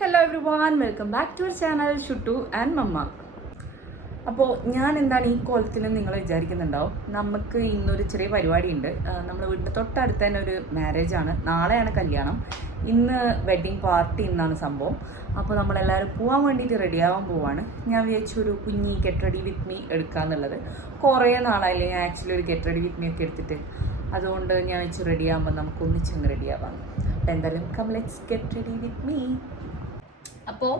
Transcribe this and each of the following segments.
Hello everyone, welcome back to our channel Shuttu and mamma. അപ്പോൾ ഞാൻ എന്താണ് ഈ കോലത്തിൽ നിങ്ങൾ വിചാരിക്കുന്നുണ്ടാവും. നമുക്ക് ഇന്നൊരു ചെറിയ പരിപാടി ഉണ്ട്. നമ്മുടെ വീടിൻ്റെ തൊട്ടടുത്ത് തന്നെ ഒരു മാരേജാണ്. നാളെയാണ് കല്യാണം. ഇന്ന് വെഡ്ഡിങ് പാർട്ടി എന്നാണ് സംഭവം. അപ്പോൾ നമ്മളെല്ലാവരും പോകാൻ വേണ്ടിയിട്ട് റെഡിയാവാൻ പോവാണ്. ഞാൻ വിചാരിച്ചൊരു കുഞ്ഞി ഗെറ്റ് റെഡി വിത്ത് മീ എടുക്കാമെന്നുള്ളത്. കുറേ നാളായില്ലേ ഞാൻ ആക്ച്വലി ഒരു ഗെറ്റ് റെഡി വിത്ത് മീ ഒക്കെ എടുത്തിട്ട്. അതുകൊണ്ട് ഞാൻ വെച്ച് റെഡിയാകുമ്പോൾ നമുക്ക് ഒന്നിച്ചങ്ങ് റെഡിയാവാം. അപ്പോൾ എന്തായാലും come let's get ready with me. അപ്പോൾ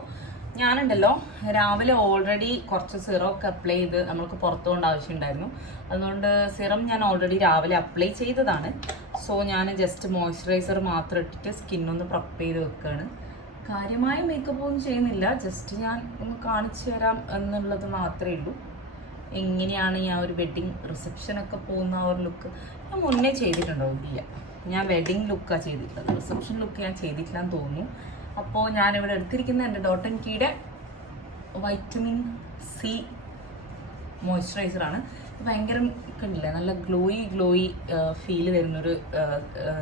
ഞാനുണ്ടല്ലോ രാവിലെ ഓൾറെഡി കുറച്ച് സിറമൊക്കെ അപ്ലൈ ചെയ്ത് നമ്മൾക്ക് പുറത്തു പോകേണ്ട ആവശ്യമുണ്ടായിരുന്നു. അതുകൊണ്ട് സിറം ഞാൻ ഓൾറെഡി രാവിലെ അപ്ലൈ ചെയ്തതാണ്. സോ ഞാൻ ജസ്റ്റ് മോയ്സ്ചറൈസർ മാത്രം ഇട്ടിട്ട് സ്കിന്നൊന്ന് പ്രപ്പ് ചെയ്ത് വെക്കുകയാണ്. കാര്യമായ മേക്കപ്പ് ഒന്നും ചെയ്യുന്നില്ല, ജസ്റ്റ് ഞാൻ ഒന്ന് കാണിച്ചു തരാം എന്നുള്ളത് മാത്രമേ ഉള്ളൂ. എങ്ങനെയാണ് ഞാൻ ഒരു വെഡ്ഡിങ് റിസപ്ഷനൊക്കെ പോകുന്ന ആ ഒരു ലുക്ക് ഞാൻ മുന്നേ ചെയ്തിട്ടുണ്ടോ? ഇല്ല, ഞാൻ വെഡ്ഡിങ് ലുക്കാണ് ചെയ്തിട്ടുള്ളത്, റിസപ്ഷൻ ലുക്ക് ഞാൻ ചെയ്തിട്ടില്ലാന്ന് തോന്നുന്നു. അപ്പോൾ ഞാനിവിടെ എടുത്തിരിക്കുന്ന എൻ്റെ ഡോട്ട് ആൻഡ് കീയുടെ വൈറ്റമിൻ സി മോയ്സ്ചറൈസറാണ്. ഭയങ്കര കണ്ടില്ലേ, നല്ല ഗ്ലോയി ഫീല് തരുന്നൊരു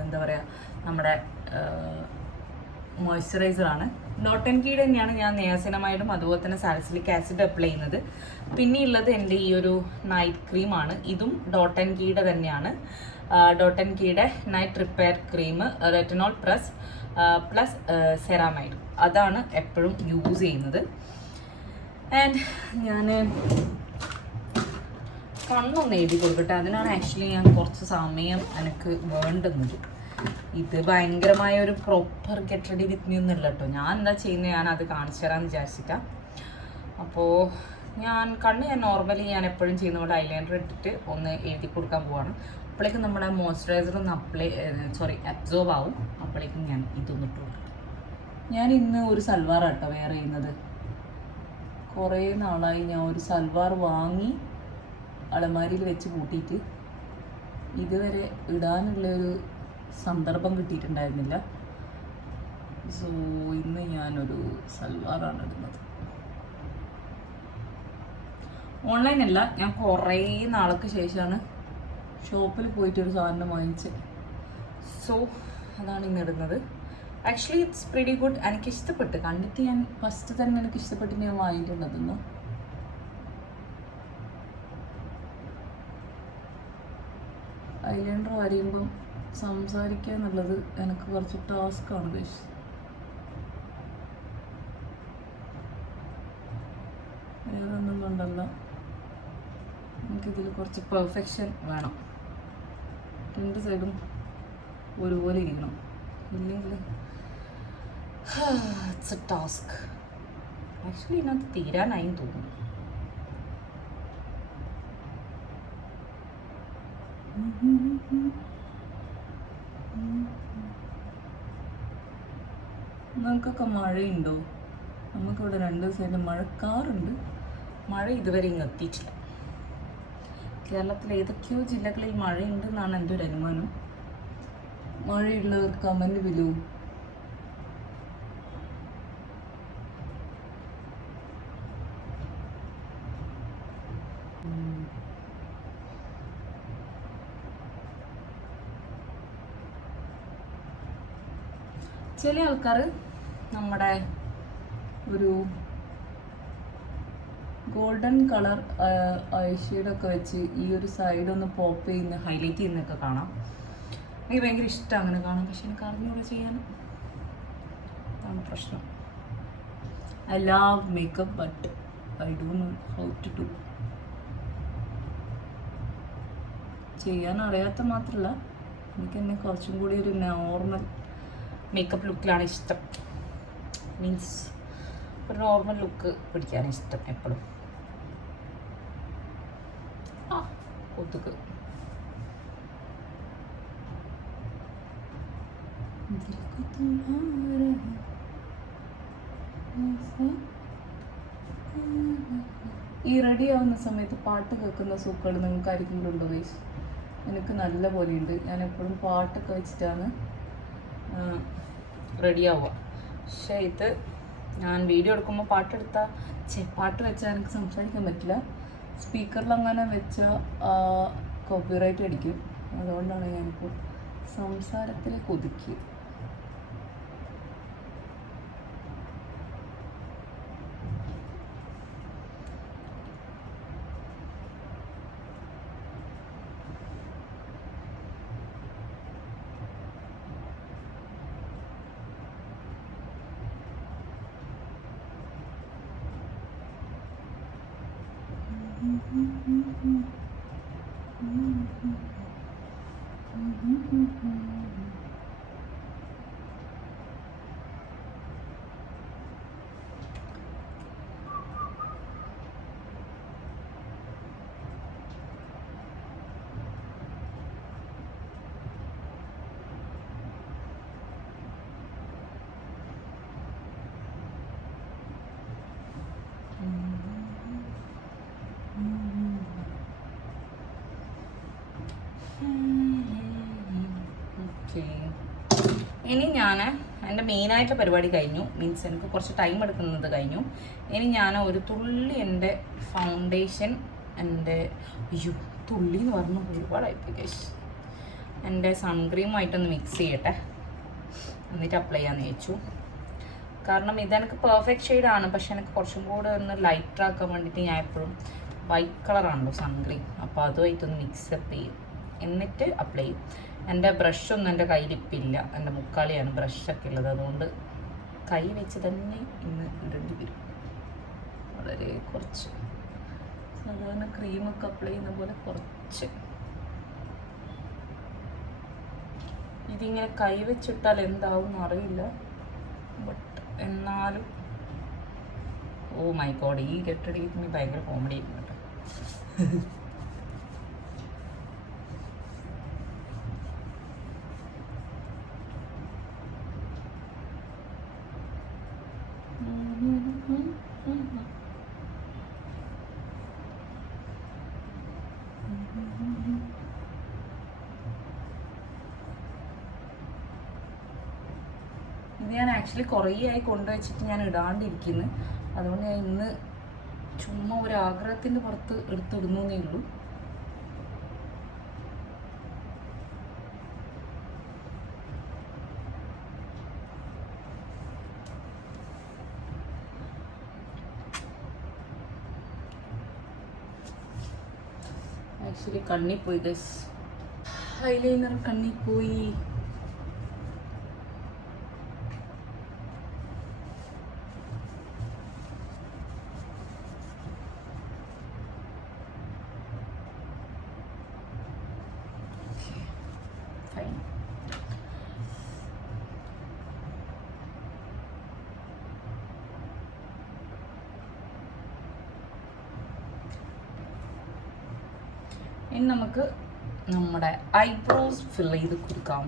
എന്താ പറയുക നമ്മുടെ മോയ്സ്ചറൈസറാണ്. ഡോട്ട് ആൻഡ് കീയുടെ തന്നെയാണ് ഞാൻ നിയാസിനമൈഡും അതുപോലെ തന്നെ സാലിസിലിക് ആസിഡ് അപ്ലൈ ചെയ്യുന്നത്. പിന്നെ ഉള്ളത് എൻ്റെ ഈ ഒരു നൈറ്റ് ക്രീമാണ്. ഇതും ഡോട്ട് ആൻഡ് കീയുടെ തന്നെയാണ്. ഡോട്ട് ആൻഡ് കീയുടെ night repair cream retinol plus ceramide, അതാണ് എപ്പോഴും യൂസ് ചെയ്യുന്നത്. ആൻഡ് ഞാൻ കണ്ണൊന്ന് എഴുതി കൊടുക്കട്ടെ, അതിനാണ് ആക്ച്വലി ഞാൻ കുറച്ച് സമയം എനിക്ക് വേണ്ടുന്നത്. ഇത് ഭയങ്കരമായ ഒരു proper get ready with me ഒന്നുമില്ല കേട്ടോ. ഞാൻ എന്താ ചെയ്യുന്നത്, ഞാൻ അത് കാണിച്ചു തരാമെന്ന് വിചാരിച്ചിട്ടാണ്. അപ്പോൾ ഞാൻ നോർമലി ഞാൻ എപ്പോഴും ചെയ്യുന്ന പോലെ ഐലൈനർ ഇട്ടിട്ട് ഒന്ന് എഴുതി കൊടുക്കാൻ പോവാണ്. അപ്പോഴേക്കും നമ്മുടെ മോയ്സ്ചറൈസർ ഒന്ന് അബ്സോർബ് ആവും. അപ്പോഴേക്കും ഞാൻ ഇതൊന്ന് ഇട്ട് കൊടുക്കും. ഞാൻ ഇന്ന് ഒരു സൽവാറാണ് കേട്ടോ വെയർ ചെയ്യുന്നത്. കുറേ നാളായി ഞാൻ ഒരു സൽവാർ വാങ്ങി അലമാരിയിൽ വെച്ച് കൂട്ടിയിട്ട് ഇതുവരെ ഇടാനുള്ളൊരു സന്ദർഭം കിട്ടിയിട്ടുണ്ടായിരുന്നില്ല. സോ ഇന്ന് ഞാനൊരു സൽവാറാണ് ഇടുന്നത്. ഓൺലൈനല്ല, ഞാൻ കുറേ നാൾക്ക് ശേഷമാണ് ഷോപ്പിൽ പോയിട്ടൊരു സാധനം വാങ്ങിച്ച്. സോ അതാണ് ഇന്ന് ഇടുന്നത്. Actually it's pretty good. എനിക്ക് ഇഷ്ടപ്പെട്ട് കണ്ടിട്ട്, ഞാൻ ഫസ്റ്റ് തന്നെ എനിക്ക് ഇഷ്ടപ്പെട്ട് ഞാൻ വാങ്ങിയിട്ടുണ്ടതെന്ന്. ഐലൈനർ വരയുമ്പം സംസാരിക്കുക എന്നുള്ളത് എനിക്ക് കുറച്ച് ടാസ്ക്കാണ് ഗൈസ്. വേറെ ഒന്നും കൊണ്ടല്ല, എനിക്കിതിൽ കുറച്ച് പെർഫെക്ഷൻ വേണം. രണ്ട് സൈഡും ഒരുപോലെ ഇരിക്കണം, ഇല്ലെങ്കിൽ ഇറ്റ്സ് എ ടാസ്ക്. ആക്ച്വലി ഇതിനകത്ത് തീരാനായി തോന്നുന്നു. നിങ്ങൾക്കൊക്കെ മഴയുണ്ടോ? നമുക്കിവിടെ 2 ദിവസമായിട്ട് മഴക്കാറുണ്ട്. മഴ ഇതുവരെ ഇങ്ങ് എത്തിയിട്ടില്ല. കേരളത്തിലെ ഏതൊക്കെയോ ജില്ലകളിൽ മഴയുണ്ടെന്നാണ് എൻ്റെ ഒരു അനുമാനം. മഴയുള്ളവർ കമൻറ്റ് വിലൂ. ചില ആൾക്കാർ നമ്മുടെ ഒരു ഗോൾഡൻ കളർ ഐഷേഡൊക്കെ വെച്ച് ഈ ഒരു സൈഡ് ഒന്ന് പോപ്പ് ചെയ്യുന്ന ഹൈലൈറ്റ് ചെയ്യുന്നതൊക്കെ കാണാം. എനിക്ക് ഭയങ്കര ഇഷ്ടമാണ് അങ്ങനെ കാണാം. പക്ഷെ എനിക്ക് അറിഞ്ഞൂടെ ചെയ്യാൻ, അതാണ് പ്രശ്നം. I love makeup but I don't know how to do. ചെയ്യാൻ അറിയാത്ത മാത്രമല്ല, എനിക്ക് എന്നെ കുറച്ചും കൂടി ഒരു നോർമൽ മേക്കപ്പ് ലുക്കിലാണ് ഇഷ്ടം. മീൻസ് ഒരു നോർമൽ ലുക്ക് പിടിക്കാനാണ് ഇഷ്ടം എപ്പോഴും. കൊതുക് ഈ റെഡി ആവുന്ന സമയത്ത് പാട്ട് കേൾക്കുന്ന സൂക്കുകൾ നിങ്ങൾക്ക് ആരെങ്കിലും ഉണ്ടോ ഗൈസ്? എനിക്ക് നല്ല പോലെയുണ്ട്. ഞാൻ എപ്പോഴും പാട്ടൊക്കെ വെച്ചിട്ടാണ് റെഡി ആവുക. പക്ഷേ ഇത് ഞാൻ വീഡിയോ എടുക്കുമ്പോൾ പാട്ട് വെച്ചാൽ എനിക്ക് സംസാരിക്കാൻ പറ്റില്ല. സ്പീക്കറിൽ അങ്ങനെ വെച്ചാൽ കോപ്പിറൈറ്റ് അടിക്കും. അതുകൊണ്ടാണ് ഞാനിപ്പോൾ സംസാരത്തിലേക്ക് ഒതുക്കി. ഇനി ഞാൻ എൻ്റെ മെയിനായിട്ടുള്ള പരിപാടി കഴിഞ്ഞു, മീൻസ് എനിക്ക് കുറച്ച് ടൈം എടുക്കുന്നത് കഴിഞ്ഞു. ഇനി ഞാൻ ഒരു തുള്ളി എൻ്റെ ഫൗണ്ടേഷൻ, എൻ്റെ തുള്ളി എന്ന് പറഞ്ഞു ഒരുപാടായി, എൻ്റെ സൺക്രീമായിട്ടൊന്ന് മിക്സ് ചെയ്യട്ടെ, എന്നിട്ട് അപ്ലൈ ചെയ്യാമെന്ന് വെച്ചു. കാരണം ഇതെനിക്ക് പെർഫെക്റ്റ് ഷെയ്ഡാണ്, പക്ഷെ എനിക്ക് കുറച്ചും കൂടെ ഒന്ന് ലൈറ്റർ ആക്കാൻ വേണ്ടിയിട്ട് ഞാൻ എപ്പോഴും വൈറ്റ് കളറാണല്ലോ സൺക്രീം, അപ്പോൾ അതുമായിട്ടൊന്ന് മിക്സപ്പ് ചെയ്യും, എന്നിട്ട് അപ്ലൈ ചെയ്യും. എൻ്റെ ബ്രഷൊന്നും എൻ്റെ കയ്യിലിപ്പില്ല, എൻ്റെ മുക്കാലിയാണ് ബ്രഷൊക്കെ ഉള്ളത്, അതുകൊണ്ട് കൈ വെച്ച് തന്നെ ഇന്ന് ഇടേണ്ടി വരും. വളരെ കുറച്ച്, സാധാരണ ക്രീമൊക്കെ അപ്ലൈ ചെയ്യുന്ന പോലെ കുറച്ച്. ഇതിങ്ങനെ കൈ വെച്ചിട്ടാൽ എന്താവും അറിയില്ല, ബട്ട് എന്നാലും ഓ മൈ ഗോഡ്, ഈ കെട്ടടിക്കുന്ന ഭയങ്കര കോമഡി ആയിരുന്നു കേട്ടോ. ഇത് ഞാൻ ആക്ച്വലി കുറേ ആയി കൊണ്ടുവച്ചിട്ട് ഞാൻ ഇടാണ്ടിരിക്കുന്നു, അതുകൊണ്ട് ഞാൻ ഇന്ന് ചുമ്മാ ഒരു ആഗ്രഹത്തിൻ്റെ പുറത്ത് എടുത്തിടുന്നേ ഉള്ളൂ. ആക്ച്വലി കണ്ണിൽ പോയി ഗൈസ്, ഐലൈനർ കണ്ണിൽ പോയി. ഇനി നമുക്ക് നമ്മുടെ ഐബ്രോസ് ഫിൽ ചെയ്ത് കൊടുക്കാം.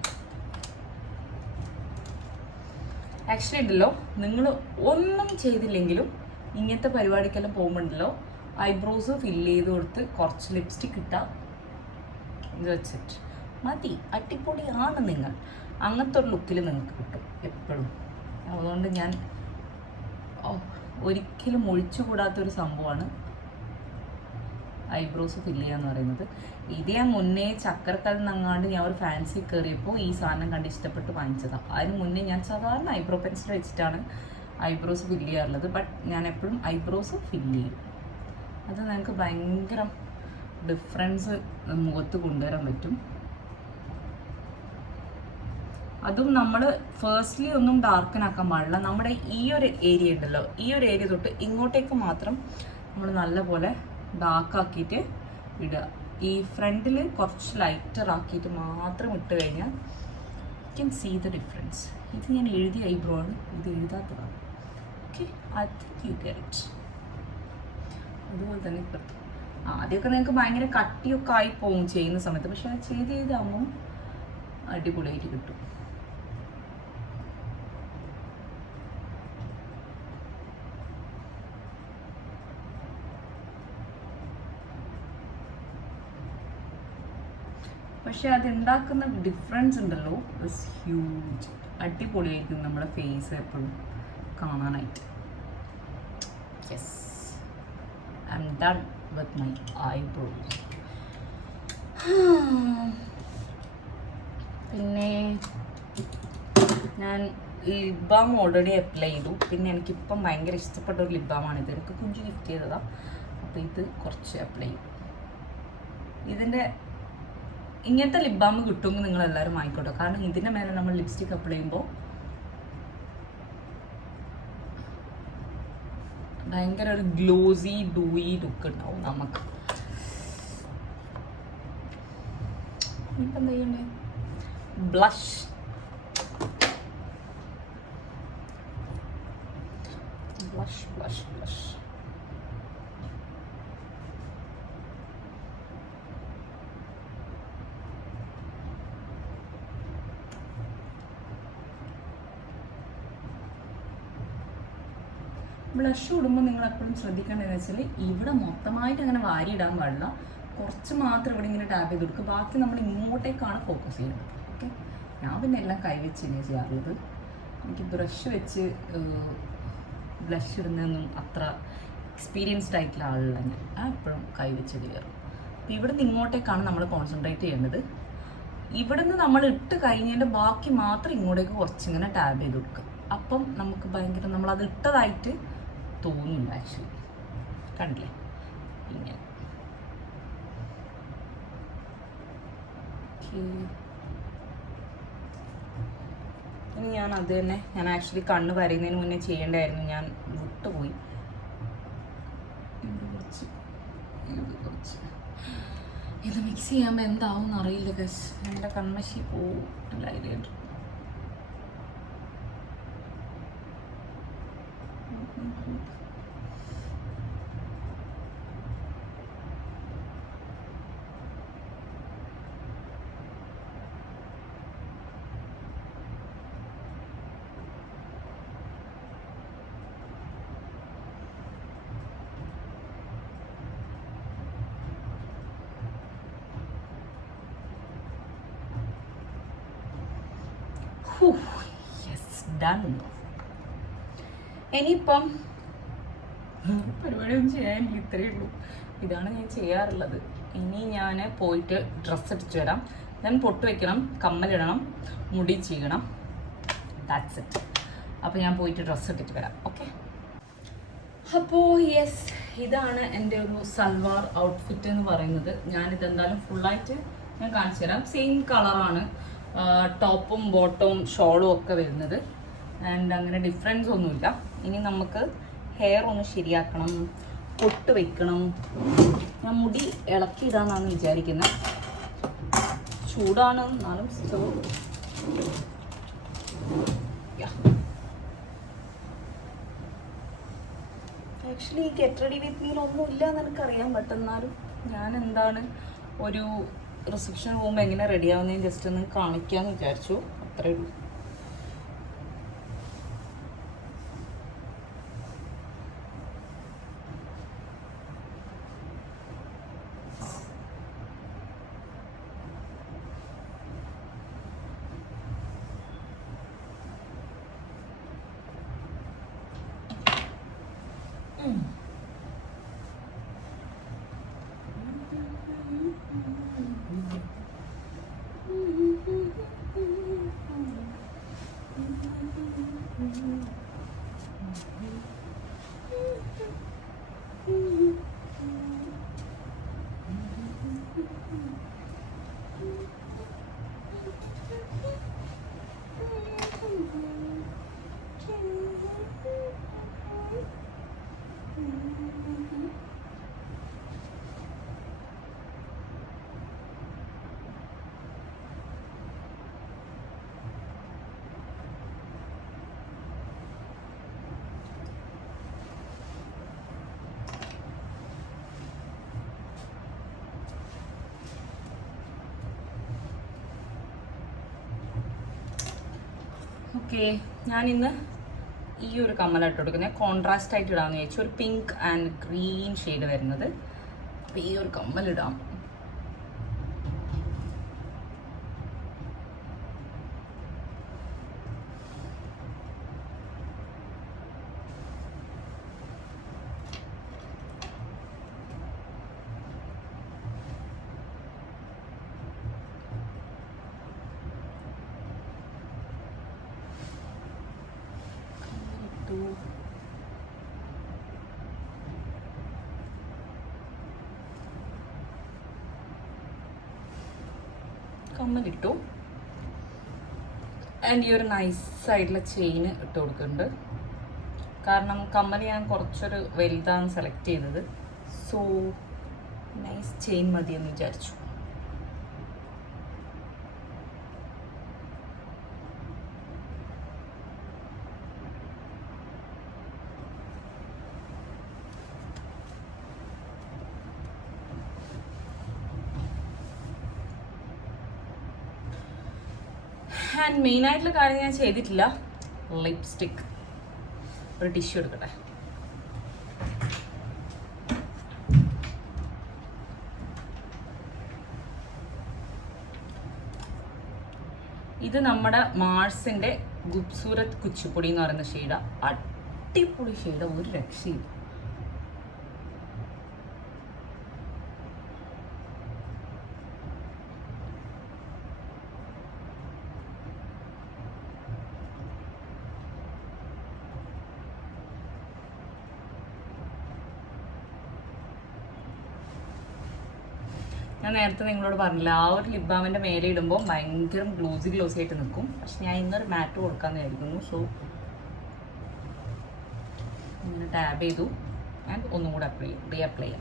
ആക്ച്വലി ഉണ്ടല്ലോ, നിങ്ങൾ ഒന്നും ചെയ്തില്ലെങ്കിലും ഇങ്ങനത്തെ പരിപാടിക്കെല്ലാം പോകുമ്പോണ്ടല്ലോ ഐബ്രോസ് ഫില്ല് ചെയ്ത് കൊടുത്ത് കുറച്ച് ലിപ്സ്റ്റിക് ഇട്ടാൽ ഇത് വെച്ചിട്ട് മതി, അടിപൊളിയാണ് നിങ്ങൾ. അങ്ങനത്തെ ഒരു ലുക്കിൽ നിങ്ങൾക്ക് കിട്ടും എപ്പോഴും. അതുകൊണ്ട് ഞാൻ ഒരിക്കലും ഒഴിച്ചുകൂടാത്തൊരു സംഭവമാണ് ഐബ്രോസ് ഫില്ല് ചെയ്യുക എന്ന് പറയുന്നത്. ഇത് ഞാൻ മുന്നേ ചക്കരക്കല്ലിൽ നിന്നങ്ങാണ്ട് ഞാൻ ഒരു ഫാൻസി കയറിയപ്പോൾ ഈ സാധനം കണ്ട് ഇഷ്ടപ്പെട്ട് വാങ്ങിച്ചതാണ്. അതിന് മുന്നേ ഞാൻ സാധാരണ ഐബ്രോ പെൻസിൽ വെച്ചിട്ടാണ് ഐബ്രോസ് ഫില്ല് ചെയ്യാറുള്ളത്. ബട്ട് ഞാൻ എപ്പോഴും ഐബ്രോസ് ഫില്ല് ചെയ്യും. അത് നിങ്ങൾക്ക് ഭയങ്കര ഡിഫറൻസ് മുഖത്ത് കൊണ്ടുവരാൻ പറ്റും. അതും നമ്മൾ ഫേസ്റ്റ്ലി ഒന്നും ഡാർക്കനാക്കാൻ പാടില്ല. നമ്മുടെ ഈ ഒരു ഏരിയ ഉണ്ടല്ലോ, ഈ ഒരു ഏരിയ തൊട്ട് ഇങ്ങോട്ടേക്ക് മാത്രം നമ്മൾ നല്ലപോലെ ഡാർക്കാക്കിയിട്ട് ഇടുക. ഈ ഫ്രണ്ടിൽ കുറച്ച് ലൈറ്റർ ആക്കിയിട്ട് മാത്രം ഇട്ട് കഴിഞ്ഞാൽ you can see the difference. ഇത് ഞാൻ എഴുതിയ ഐബ്രോ ആണ്, ഇത് എഴുതാത്തതാണ്. Okay, I think you get. അതുപോലെ തന്നെ ഇപ്പോഴത്തെ ആദ്യമൊക്കെ നിങ്ങൾക്ക് ഭയങ്കര കട്ടിയൊക്കെ ആയി പോകും ചെയ്യുന്ന സമയത്ത്, പക്ഷെ അത് ചെയ്താകുമ്പോൾ അടിപൊളിയായിട്ട് കിട്ടും. പക്ഷെ അതുണ്ടാക്കുന്ന ഡിഫറൻസ് ഉണ്ടല്ലോ, ഇറ്റ്സ് ഹ്യൂജ്. അടിപൊളിയായിരിക്കും നമ്മുടെ ഫേസ് എപ്പോഴും കാണാനായിട്ട്. Yes, I M done with my eyebrows. പിന്നെ ഞാൻ ലിപ് ബാം ഓൾറെഡി അപ്ലൈ ചെയ്തു. പിന്നെ എനിക്കിപ്പം ഭയങ്കര ഇഷ്ടപ്പെട്ട ഒരു ലിപ് ബാമാണ് ഇത്. എനിക്ക് കുഞ്ചു ഗിഫ്റ്റ് ചെയ്തതാണ്. അപ്പോൾ ഇത് കുറച്ച് അപ്ലൈ ചെയ്യും. ഇതിൻ്റെ ഇങ്ങനത്തെ ലിപ് ബാം കിട്ടുമെങ്കിൽ നിങ്ങളെല്ലാവരും വാങ്ങിക്കോട്ടെ. കാരണം ഇതിൻ്റെ മേലെ നമ്മൾ ലിപ്സ്റ്റിക് അപ്ലൈ ചെയ്യുമ്പോൾ ഭയങ്കര ഒരു ഗ്ലോസി ഡൂയി ലുക്ക് ഉണ്ടാവും നമുക്ക്. ഇപ്പം എന്താ ചെയ്യണ്ടേ? Blush. Blush blush blush. Blush ഇടുമ്പോൾ നിങ്ങൾ എപ്പോഴും ശ്രദ്ധിക്കേണ്ടതെന്ന് വെച്ചാൽ ഇവിടെ മൊത്തമായിട്ട് അങ്ങനെ വാരി ഇടാൻ പാടില്ല. കുറച്ച് മാത്രം ഇവിടെ ഇങ്ങനെ ടാപ്പ് ചെയ്ത് കൊടുക്കുക. ബാക്കി നമ്മൾ ഇങ്ങോട്ടേക്കാണ് ഫോക്കസ് ചെയ്യുന്നത്. ഓക്കെ, ഞാൻ പിന്നെ എല്ലാം കൈവച്ച് തന്നെ ചെയ്യാറുള്ളത്. എനിക്ക് ബ്രഷ് വെച്ച് ബ്ലഷ് ഇടുന്നതൊന്നും അത്ര എക്സ്പീരിയൻസ്ഡ് ആയിട്ടുള്ള ആളല്ല ഞാൻ എപ്പോഴും കൈവച്ച് ചെയ്യാറ്. അപ്പോൾ ഇവിടെ നിന്ന് ഇങ്ങോട്ടേക്കാണ് നമ്മൾ കോൺസെൻട്രേറ്റ് ചെയ്യേണ്ടത്. ഇവിടെ നിന്ന് നമ്മൾ ഇട്ട് കഴിഞ്ഞതിൻ്റെ ബാക്കി മാത്രം ഇങ്ങോട്ടേക്ക് കുറച്ചിങ്ങനെ ടാപ്പ് ചെയ്ത് കൊടുക്കുക. അപ്പം നമുക്ക് ഭയങ്കര നമ്മളത് ഇട്ടതായിട്ട് തോന്നില്ല. ആക്ച്വലി കണ്ടില്ലേ ഇങ്ങനെ. ഇനി ഞാൻ അത് തന്നെ ഞാൻ ആക്ച്വലി കണ്ണ് വരയുന്നതിന് മുന്നേ ചെയ്യേണ്ടായിരുന്നു, ഞാൻ വിട്ടുപോയി. ഇത് മിക്സ് ചെയ്യുമ്പോൾ എന്താവും അറിയില്ല ഗസ്. എൻ്റെ കൺമശി പോവും. Light done. ഇനിയിപ്പം പരിപാടിയൊന്നും ചെയ്യാനില്ല, ഇത്രയേ ഉള്ളൂ. ഇതാണ് ഞാൻ ചെയ്യാറുള്ളത്. ഇനി ഞാൻ പോയിട്ട് ഡ്രസ്സ് ഇട്ടിട്ട് വരാം. ഞാൻ പൊട്ട് വയ്ക്കണം, കമ്മലിടണം, മുടി ചെയ്യണം. That's it. അപ്പോൾ ഞാൻ പോയിട്ട് ഡ്രസ്സ് ഇട്ടിട്ട് വരാം. ഓക്കെ. അപ്പോൾ യെസ്, ഇതാണ് എൻ്റെ ഒരു സൽവാർ ഔട്ട്ഫിറ്റ് എന്ന് പറയുന്നത്. ഞാനിതെന്തായാലും ഫുള്ളായിട്ട് ഞാൻ കാണിച്ചു തരാം. സെയിം കളറാണ് ടോപ്പും ബോട്ടവും ഷോളും ഒക്കെ വരുന്നത്. ആൻഡ് അങ്ങനെ ഡിഫറൻസ് ഒന്നുമില്ല. ഇനി നമുക്ക് ഹെയർ ഒന്ന് ശരിയാക്കണം, പൊട്ട് വയ്ക്കണം. ഞാൻ മുടി ഇളക്കിയിടാന്നാണ് വിചാരിക്കുന്നത്. ചൂടാണ് എന്നാലും ആക്ച്വലി ഗെറ്റ് റെഡി വിത്ത് മീലൊന്നും ഇല്ല എന്ന് എനിക്കറിയാം. ബട്ട് എന്നാലും ഞാൻ എന്താണ് ഒരു റിസപ്ഷൻ പോകുമ്പോൾ എങ്ങനെ റെഡി ആവുന്നതെന്ന് ജസ്റ്റ് ഒന്ന് കാണിക്കാമെന്ന് വിചാരിച്ചു. അത്രേ ഉള്ളൂ. ഓക്കെ, ഞാനിന്ന് ഈ ഒരു കമ്മലാണ് ഇട്ട് കൊടുക്കുന്നത്. കോൺട്രാസ്റ്റ് ആയിട്ട് ഇടാമെന്ന് ചോദിച്ചു. ഒരു പിങ്ക് ആൻഡ് ഗ്രീൻ ഷെയ്ഡ് വരുന്നത്. അപ്പോൾ ഈ ഒരു കമ്മലിടാം. കമ്മലിട്ടു. ആൻഡ് ഈ ഒരു നൈസായിട്ടുള്ള ചെയിൻ ഇട്ട് കൊടുക്കുന്നുണ്ട്. കാരണം കമ്മൽ ഞാൻ കുറച്ചൊരു വലുതാണ് സെലക്ട് ചെയ്തത്. സോ നൈസ് ചെയിൻ മതിയെന്ന് വിചാരിച്ചു. ആൻഡ് മെയിനായിട്ടുള്ള കാര്യം ഞാൻ ചെയ്തിട്ടില്ല, ലിപ്സ്റ്റിക്. ഒരു ടിഷ്യൂ എടുക്കട്ടെ. ഇത് നമ്മുടെ മാർസിൻ്റെ ഖൂബ്സൂരത് കുച്ചിപ്പൊടി എന്ന് പറയുന്ന ഷെയ്ഡാണ്. അടിപൊളി ഷെയ്ഡാണ്, ഒരു രക്ഷയില്ല. ഞാൻ നേരത്തെ നിങ്ങളോട് പറഞ്ഞില്ല, ആ ഒരു ലിപ് ബാമിൻ്റെ മേലെ ഇടുമ്പോൾ ഭയങ്കര ഗ്ലോസി ആയിട്ട് നിൽക്കും. പക്ഷെ ഞാൻ ഇന്നൊരു മാറ്റ് കൊടുക്കാമെന്ന് വിചാരിക്കുന്നു. സോ ഇങ്ങനെ ടാബ് ചെയ്തു ആൻഡ് ഒന്നും കൂടെ റീ അപ്ലൈ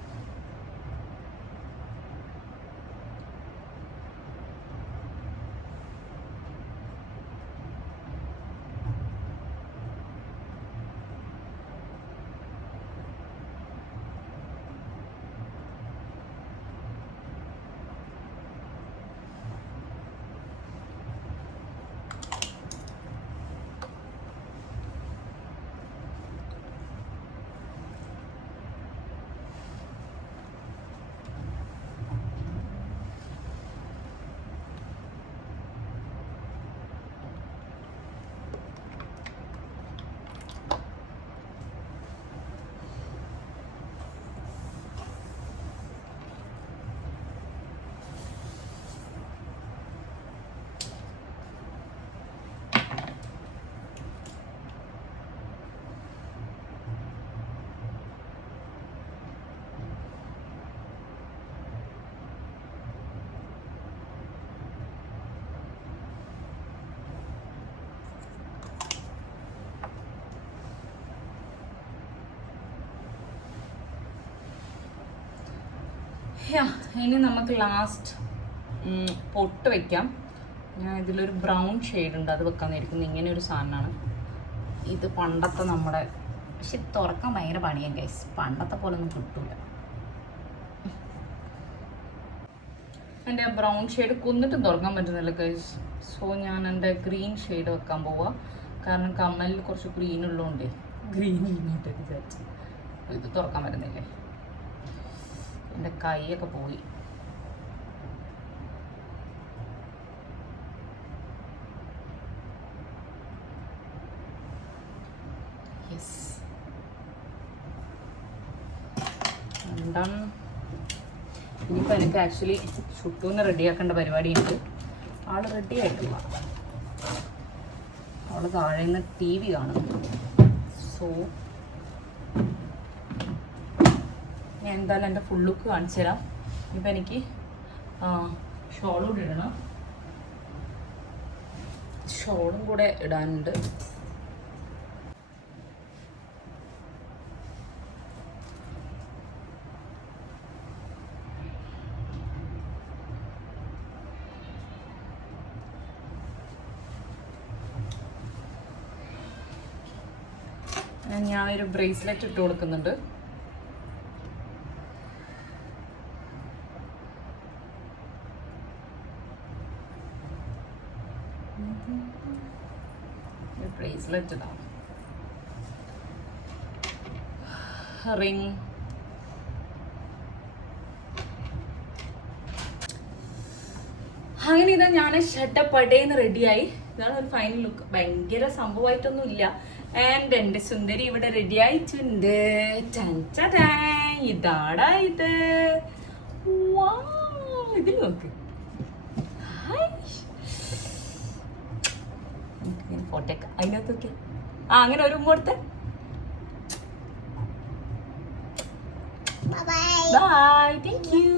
ചെയ്യാം. ഇനി നമുക്ക് ലാസ്റ്റ് പൊട്ട് വെക്കാം. ഞാൻ ഇതിലൊരു ബ്രൗൺ ഷെയ്ഡ് ഉണ്ട്, അത് വെക്കാമെന്നിരിക്കുന്നു. ഇങ്ങനെ ഒരു സാധനമാണ് ഇത്. പണ്ടത്തെ നമ്മുടെ, പക്ഷെ തുറക്കാൻ ഭയങ്കര പണിയാണ് ഗൈസ്, പണ്ടത്തെ പോലെ ഒന്നും കിട്ടൂല. എൻ്റെ ബ്രൗൺ ഷെയ്ഡ് കൊന്നിട്ടും തുറക്കാൻ പറ്റുന്നില്ല ഗൈസ്. സോ ഞാൻ എൻ്റെ ഗ്രീൻ ഷെയ്ഡ് വെക്കാൻ പോവാം. കാരണം കമ്മലിൽ കുറച്ച് ഗ്രീൻ ഉള്ളതുകൊണ്ടേ ഗ്രീൻ ഇങ്ങോട്ട് വിചാരിച്ചു. ഇത് തുറക്കാൻ പറ്റുന്നില്ലേ, എൻ്റെ കൈയൊക്കെ പോയി. യെസ്, ഇനിയിപ്പോൾ എനിക്ക് ആക്ച്വലി ഷുട്ടൂന്ന് റെഡിയാക്കേണ്ട പരിപാടിയുണ്ട്. ആൾ റെഡി ആയിട്ടില്ല, അവൾ താഴെ നിന്ന് TV കാണും. സോ ഞാൻ എന്തായാലും എൻ്റെ ഫുൾ ലുക്ക് കാണിച്ചു തരാം. ഇപ്പം എനിക്ക് ഷോളും കൂടെ ഇടണം, ഷോളും കൂടെ ഇടാനുണ്ട്. ഞാൻ ഒരു ബ്രേസ്ലെറ്റ് ഇട്ട് കൊടുക്കുന്നുണ്ട്. ബ്രേസ്ലെറ്റ് ഇടാം, റിങ്. അങ്ങനെ ഇതാ ഞാൻ ഷട്ടപ്പടേന്ന് റെഡിയായി. ഇതാണ് ഒരു ഫൈനൽ ലുക്ക്. ഭയങ്കര സംഭവമായിട്ടൊന്നും ഇല്ല. ആൻഡ് എൻ്റെ സുന്ദരി ഇവിടെ റെഡി ആയിട്ടുണ്ട്. ഇതാടാ ഇത്. ഇതിൽ നോക്ക്, ഫോട്ടോക്കെ അതിനകത്തൊക്കെ. അങ്ങനെ ഒരു കൊടുത്ത് ബൈ. Thank you.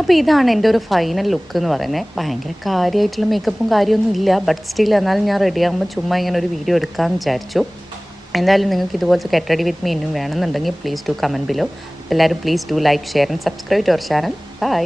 അപ്പോൾ ഇതാണ് എൻ്റെ ഒരു ഫൈനൽ ലുക്ക് എന്ന് പറയുന്നത്. ഭയങ്കര കാര്യമായിട്ടുള്ള മേക്കപ്പും കാര്യമൊന്നും ഇല്ല, ബട്ട് സ്റ്റിൽ എന്നാലും ഞാൻ റെഡി ആകുമ്പോൾ ചുമ്മാ ഇങ്ങനെ ഒരു വീഡിയോ എടുക്കാമെന്ന് വിചാരിച്ചു. എന്തായാലും നിങ്ങൾക്ക് ഇതുപോലത്തെ ഗെറ്റ് റെഡി വിത്ത് മീ ഇന്നും വേണമെന്നുണ്ടെങ്കിൽ പ്ലീസ് ഡു കമൻറ്റ് ബിലോ. എല്ലാവരും please do like, share and subscribe to our channel. By.